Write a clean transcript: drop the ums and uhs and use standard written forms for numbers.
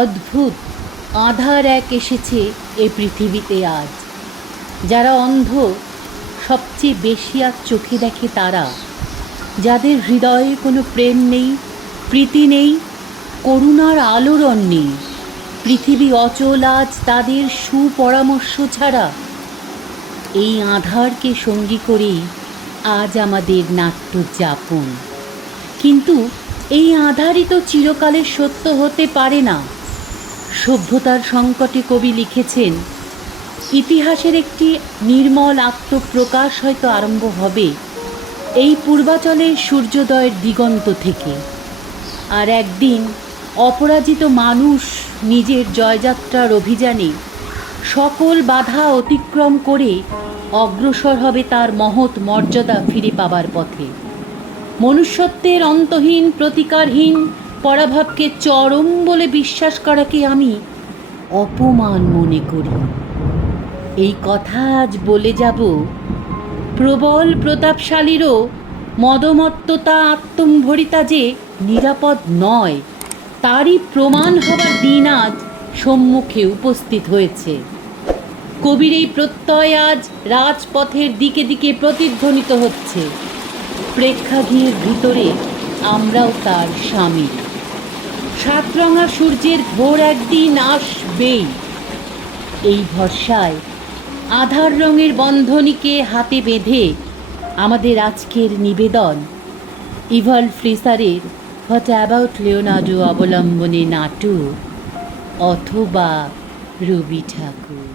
অদ্ভুত আঁধার এক এসেছে এ পৃথিবীতে আজ। যারা অন্ধ সবচেয়ে বেশি আজ চোখে দেখে তারা, যাদের হৃদয়ে কোনো প্রেম নেই, প্রীতি নেই, করুণার আলোড়ন নেই। পৃথিবী অচল আজ তাদের সুপরামর্শ ছাড়া। এই আঁধারকে সঙ্গী করেই আজ আমাদের নাট্য যাপন। কিন্তু এই আঁধারই তো চিরকালের সত্য হতে পারে না। সভ্যতার সংকটে কবি লিখেছেন, ইতিহাসের একটি নির্মল আত্মপ্রকাশ হয়তো আরম্ভ হবে এই পূর্বাচলের সূর্যোদয়ের দিগন্ত থেকে। আর একদিন অপরাজিত মানুষ নিজের জয়যাত্রার অভিযানে সকল বাধা অতিক্রম করে অগ্রসর হবে তার মহৎ মর্যাদা ফিরে পাবার পথে। মনুষ্যত্বের অন্তহীন প্রতিকারহীন পরাভবকে চরম বলে বিশ্বাস করাকে আমি অপমান মনে করি। এই কথা আজ বলে যাব, প্রবল প্রতাপশালীরও মদমত্ততা আত্মম্ভরিতা যে নিরাপদ নয়, তারই প্রমাণ হবার দিন আজ সম্মুখে উপস্থিত হয়েছে। কবির এই প্রত্যয় আজ রাজপথের দিকে দিকে প্রতিধ্বনিত হচ্ছে। প্রেক্ষাগৃহের ভিতরে আমরাও তার সামিল। সাতরঙা সূর্যের ভোর একদিন আসবেই, এই ভরসায় আধার রঙের বন্ধনীকে হাতে বেঁধে আমাদের আজকের নিবেদন ইভাল ফ্রিসারের হোয়াট অ্যাবাউট লিওনার্দো অবলম্বনে নাটক অথবা রবি ঠাকুর।